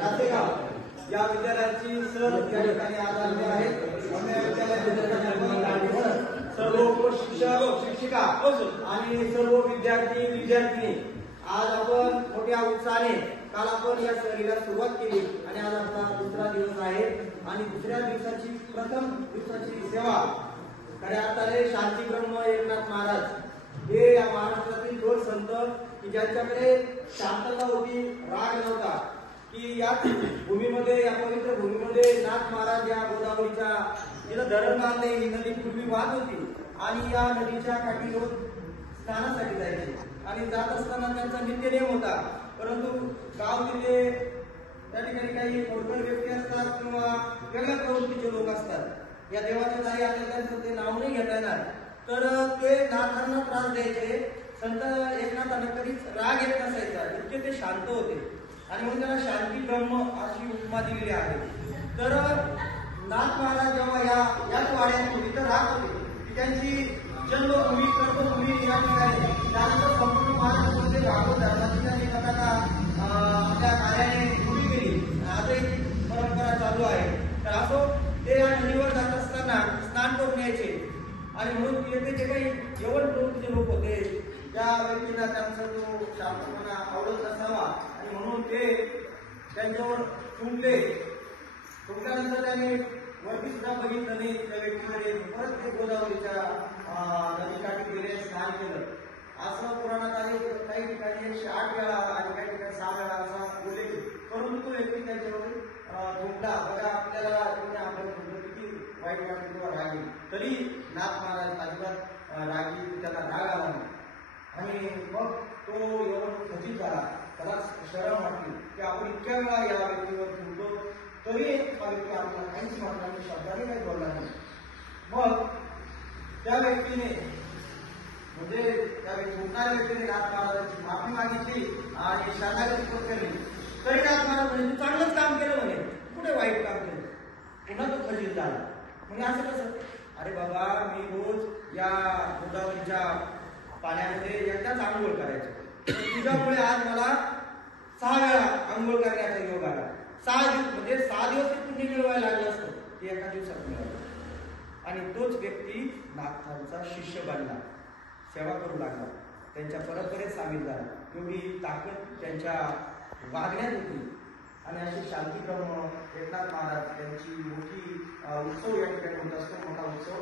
नातेगाव या विद्यालयाची सर या ठिकाणी आज आलेले आहेत। सर्व शिक्षक शिक्षिका आणि सर्व विद्यार्थी विद्यार्थिनी आज आपण मोठ्या उत्साहाने काल आपण या सहलीला सुरुवात केली आणि आज आपला दुसरा दिवस आहे आणि दुसऱ्या दिवसाची प्रथम दिवसाची सेवा खऱ्या अर्थाने शांती ब्रह्म एकनाथ महाराज हे या महाराष्ट्रातील दोन संत की ज्यांच्याकडे शांतता होती, राग नव्हता, की या भूमीमध्ये या पवित्र भूमीमध्ये नाथ महाराज या गोदावरीच्या जिला धरण बांधले ही नदी पूर्वी वाहत होती आणि या नदीच्या काठी लोक स्नानासाठी जायचे आणि जात असताना त्यांचा नित्य नियम होता। परंतु गाव तिथे त्या ठिकाणी काही मोठमोठे व्यक्ती असतात किंवा वेगळ्या प्रवृत्तीचे लोक असतात। या देवाच्या दारी आपल्याला त्यांचं ते नाव नाही घेता येणार, तर ते नाथांना त्रास द्यायचे। संत एकनाथांना कधीच राग येत नसायचा, इतके ते शांत होते आणि म्हणून त्यांना शांती ब्रह्म अशी उपमा दिलेली आहे। तर नाथ महाराज जेव्हा याच वाड्यात इथं राहत होते, त्यांची जन्मभूमी कर्मभूमी या ठिकाणी त्यानंतर संपूर्ण महाराष्ट्रामध्ये भागवत धर्माची त्यांनी कथाला आपल्या कार्याने उभी केली, आजही परंपरा चालू आहे। तर असो ते या नदीवर जात असताना स्नान करून यायचे आणि म्हणून येथे जे काही यवन प्रवृत्तीचे लोक होते त्या व्यक्तींना त्यांचा जो शांतपणा आवडत नसावा आणि म्हणून ते त्यांच्यावर तुंबले। तुंबल्यानंतर त्यांनी वरती सुद्धा बघितलं नाही त्या व्यक्तीकडे, परत ते गोदावरीच्या नदीकाठी गेले, स्नान केलं। असं पुराणात आले काही ठिकाणी 108 वेळा आणि काही ठिकाणी 6 वेळा असा उल्लेख, परंतु तो व्यक्ती त्यांच्यावर तुंबला। बघा आपल्याला आपण म्हणतो किती वाईट वाटतं किंवा राग येईल, तरी नाथ महाराज अजिबात रागी त्याला राग आला नाही आणि मग तो एवढं खचित झाला, त्याला शरम वाटली की आपण इतक्या वेळा या व्यक्तीवर तुंबलो तरी हा व्यक्ती आपल्याला काहीच मात्र शब्दाने काही बोलला नाही। मग त्या व्यक्तीने म्हणजे त्या तुंबणाऱ्या व्यक्तीने नाथ महाराजांची माफी मागितली आणि शरणागती पत्करली, तरी नाथ महाराज म्हणजे तू चांगलंच काम केलं म्हणे, कुठे वाईट काम केलं, पुन्हा तो खचित झाला। म्हणजे असं कसं, अरे बाबा मी रोज या गोदावरीच्या पाण्यामध्ये एकदाच आंघोळ करायचो, तुझ्यामुळे आज मला 6 वेळा आंघोळ करण्याचा योग आला। 6 दिवस म्हणजे 6 दिवस पुण्य मिळवायला लागलं असतं, ते एका दिवसात मिळालं। आणि तोच व्यक्ती नाथांचा शिष्य बनला, सेवा करू लागला, त्यांच्या परंपरेत सामील झाला। एवढी ताकद त्यांच्या वागण्यात होती आणि अशी शांती ब्रह्म एकनाथ महाराज यांची मोठी उत्सव या ठिकाणी होत असतो, मोठा उत्सव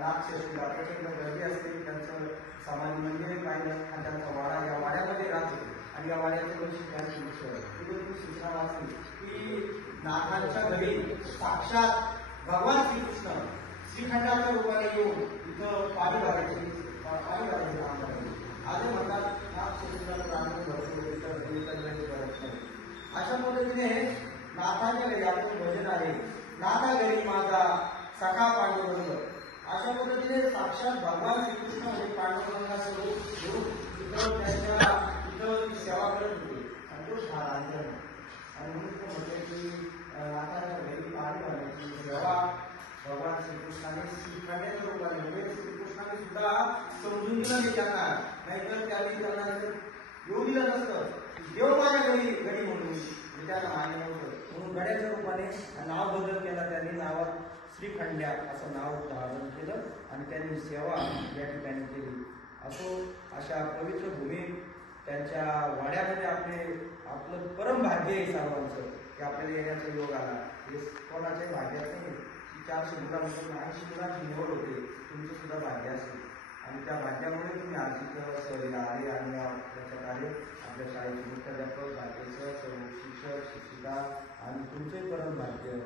नाथषष्ठीला प्रचंड गर्दी असते। त्यांचं समाधी मंदिर पाहिलं आणि त्यांचा वाडा या वाड्यामध्ये राहतो आणि या वाड्याचे वैशिष्ट्य सूचना वाचली की नाथांच्या घरी साक्षात भगवान श्रीकृष्ण श्रीखंडाच्या रूपाने येऊन इथं पाणी भरायचे काम करायचे। आज म्हणतात नाथषष्ठीला प्रार्थना भरतो अशा पद्धतीने नाथाच्या घरी आपण भजन आहे, नाथा घरी माझा सखा पांडुरंग, अशा पद्धतीने साक्षात भगवान श्रीकृष्ण म्हणजे पांडुरंगाचं रूप इथं त्यांच्या इथं सेवा करत होते आणि तो शाळा आणि म्हणून तो म्हणते की नाथाच्या घरी पाणी भरण्याची सेवा भगवान श्रीकृष्णाने श्रीखंडाच्या रूपाने म्हणजे श्रीकृष्णाने सुद्धा समजून दिलं नाही त्यांना, नाहीतर त्यांनी त्यांना येऊ दिलं नसतं। देव माझ्या घरी घडी म्हणून त्याला मान्य नव्हतं, म्हणून गड्याच्या रूपाने नाव बदल केला, त्यांनी नावात श्रीखंड्या असं नाव धारण केलं आणि त्यांनी सेवा या ठिकाणी केली। असो अशा पवित्र भूमीत त्यांच्या वाड्यामध्ये आपलं परम भाग्य आहे सर्वांचं की आपल्याला येण्याचा योग आला। हे कोणाच्याही भाग्याचं नाही की 400 मुलांपासून 80 मुलांची निवड होते, तुमचं सुद्धा भाग्य असेल आणि त्या भाग्यामुळे तुम्ही आज सहलीला आले आणि त्याचं कार्य आपल्या शाळेचे मुख्याध्यापक भाग्यसर सर्व शिक्षक शिक्षिका आणि तुमचे परम भाग्य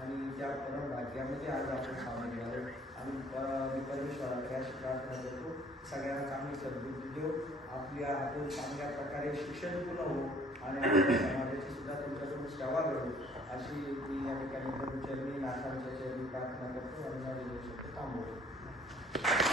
आणि त्या परम भाग्यामध्ये आज आपण सामील झालो आणि मी परमेश्वराकडे अशी प्रार्थना करतो सगळ्यांना चांगली सद्बुद्धी देऊ, आपल्या हातून चांगल्या प्रकारे शिक्षण पूर्ण हो आणि आपल्या समाजाची सुद्धा तुमच्याकडून सेवा घडू अशी मी या ठिकाणी प्रभूचरणी नाथांच्या चरणी प्रार्थना करतो आणि माझे शब्द थांबवतो।